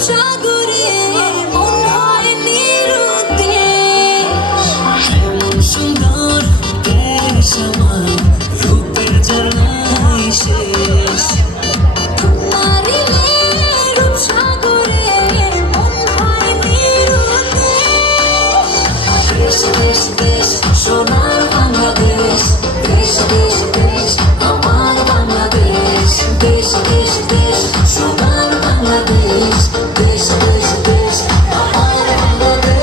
রূপসাগরে মন হয় নিরুদ্দেশ। এমন সুন্দর দেশ আমার, রূপের ঝর্ণাই শেষ। মারিলে রূপসাগরে মন হয় নিরুদ্দেশ। দেশ দেশ দেশ সোনার বাংলাদেশ, দেশ দেশ দেশ আমার বাংলাদেশ। দেশ দেশ দেশ সোনার বাংলাদেশ, দেশ দেশ দেশ আমার বাংলাদেশ।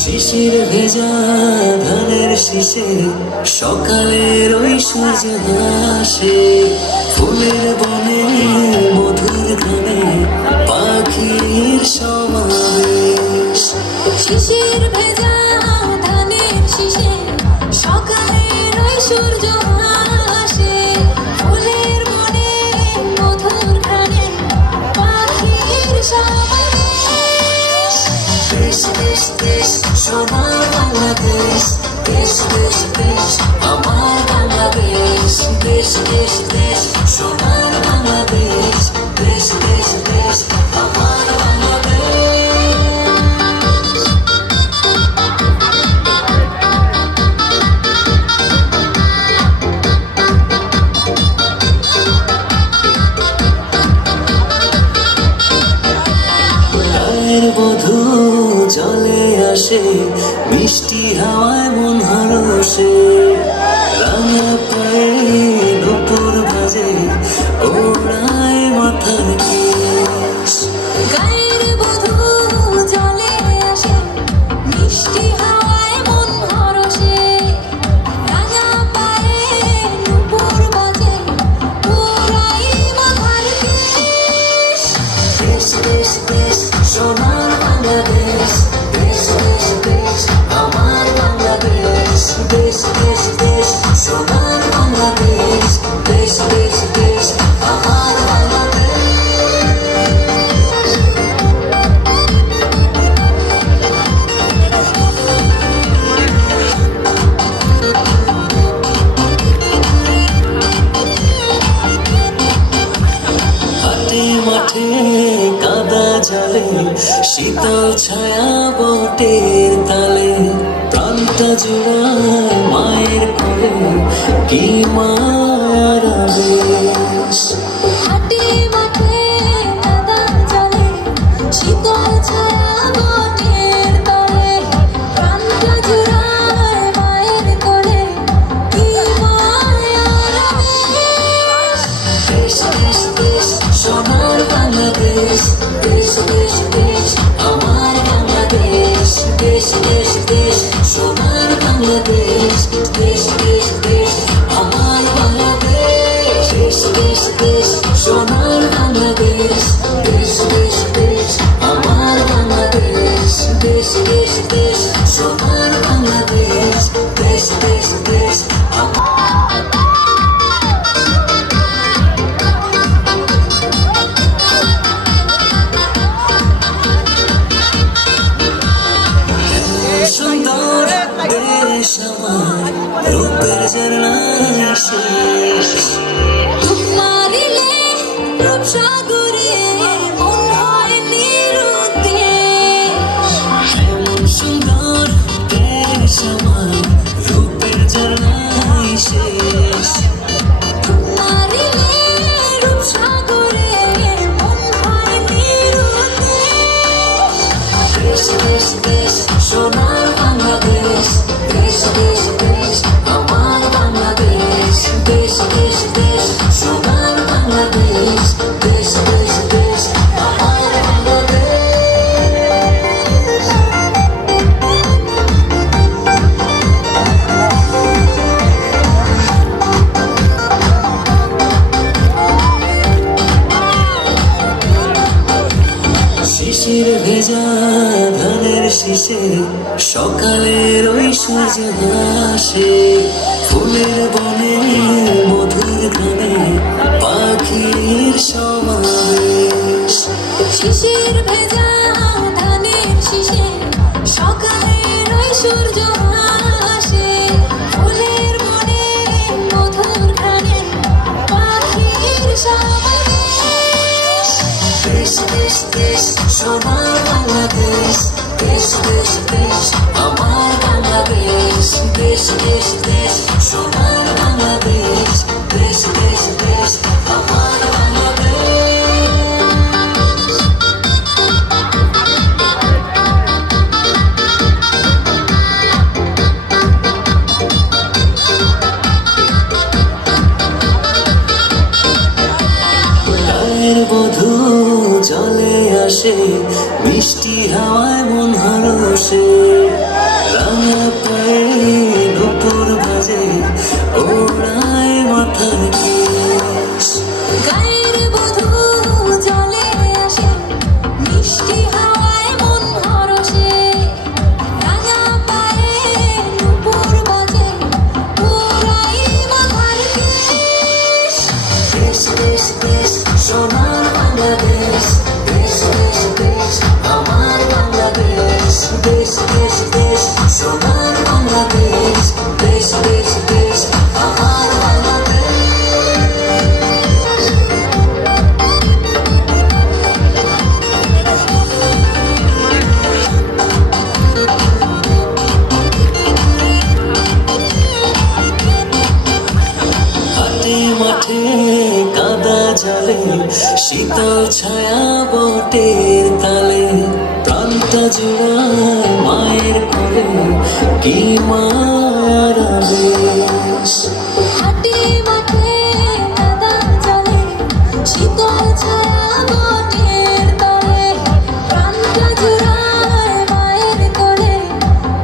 শিশির ভেজা ধানের শীষে সকালের ওই সূর্য হাসে। ফুলের বনে মধুর গানে পাখির সমাবেশ। শিশির ভেজা ধানের শীষে সকালের ওই সূর্য হাসে। ফুলের মনে মধুর ঘ্রাণে পাখির সমাবেশ। দেশ দেশ দেশ সোনার বাংলাদেশ, দেশ দেশ দেশ আমার বাংলাদেশ। দেশ দেশ দেশ সোনার বাংলাদেশ, দেশ দেশ দেশ আমার বাংলাদেশ। গায়ের বধূ জলে আসে, মিষ্টি হাওয়ায় মন হরসে। রাঙা পায়ে নুপুর বাজে, ওড়ায় মাথার কেশ। গায়ের বধূ জলে আসে, মিষ্টি হাওয়ায় মন হরসে। রাঙা পায়ে নুপুর বাজে, ওড়াই মাথার কেশ। দেশ দেশ দেশ সোনার বাংলাদেশ, দেশ দেশ দেশ আমার বাংলাদেশ। দেশ দেশ দেশ সোনার বাংলাদেশ, দেশ দেশ দেশ আমার বাংলাদেশ। হাটে মাঠে কাদা জলে, শীতল ছায়া বটের তালে। প্রাণটা জোড়ায় মায়ের কোলে, কি মায়ার আবেশ। হাটে মাঠে কাদা জলে, শীতল ছায়া বটের তলে। প্রাণটা জুড়ায় মায়ের কোলে, কি মায়ার আবেশ। দেশ দেশ দেশ সোনার বাংলাদেশ, দেশ দেশ দেশ আমার বাংলাদেশ। দেশ দেশ দেশ সোনার বাংলাদেশ, দেশ দেশ দেশ আমার বাংলাদেশ। দেশ দেশ দেশ সোনার বাংলাদেশ, দেশ দেশ দেশ আমার বাংলাদেশ। দেশ দেশ দেশ সোনার বাংলাদেশ, দেশ দেশ দেশ আমার। সুন্দর দেশ আমার, রূপের ঝর্ণাই শেষ। মারিলে রূপসাগরে মন হয় নিরুদ্দেশ। এমন সুন্দর দেশ আমার, রূপের ঝর্ণাই শেষ। মারিলে রূপসাগরে মন হয় নিরুদ্দেশ। দেশ দেশ দেশ সোনার বাংলাদেশ, দেশ দেশ দেশ আমার বাংলাদেশ। দেশ দেশ দেশ সোনার বাংলাদেশ, দেশ দেশ দেশ আমার বাংলাদেশ। শিশির ভেজা ধানের শীষে সকালের ওই সূর্য হাসে। ফুলের বনে মধুর গানে পাখির সমাবেশ। শিশির ভেজা দেশ দেশ দেশ আমার বাংলাদেশ দেশ দেশ দেশ সোনার বাংলাদেশ দেশ দেশ দেশ আমার বাংলাদেশ গায়ের বধূ জলে আসে মিষ্টি হাওয়ায় মন হরসে রাঙা পায়ে নূপুর বাজে ওড়ায় মাথার কেশ গায়ের বধূ জলে আসে মিষ্টি হাওয়ায় মন হরষে রাঙা পায়ে নূপুর বাজে ওড়াই মাথার কেশ দেশ দেশ দেশ সোনার বাংলাদেশ দেশ দেশ দেশ আমার বাংলাদেশ দেশ দেশ দেশ সোনার বাংলাদেশ দেশ দেশ দেশ আমার বাংলাদেশ হাটে মাঠে কাদা জলে শীতল ছায়া বটের তালে প্রাণটা জোড়ায় মায়ের কোলে কি মার আবেশ হাটে মাঠে কাদা জলে শীতল ছায়া বটের তলে প্রাণটা জুড়ায় মায়ের কোলে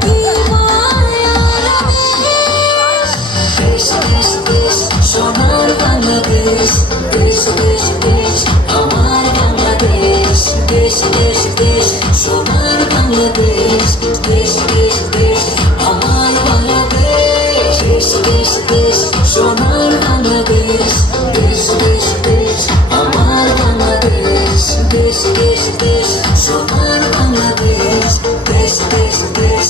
কি মায়ার আবেশ দেশ দেশ দেশ সোনার বাংলাদেশ দেশ দেশ দেশ আমার বাংলাদেশ দেশ দেশ দেশ সোনার বাংলাদেশ দেশ দেশ দেশ আমার বাংলাদেশ দেশ দেশ দেশ সোনার বাংলাদেশ দেশ দেশ দেশ আমার বাংলাদেশ দেশ দেশ দেশ সোনার বাংলাদেশ দেশ দেশ দেশ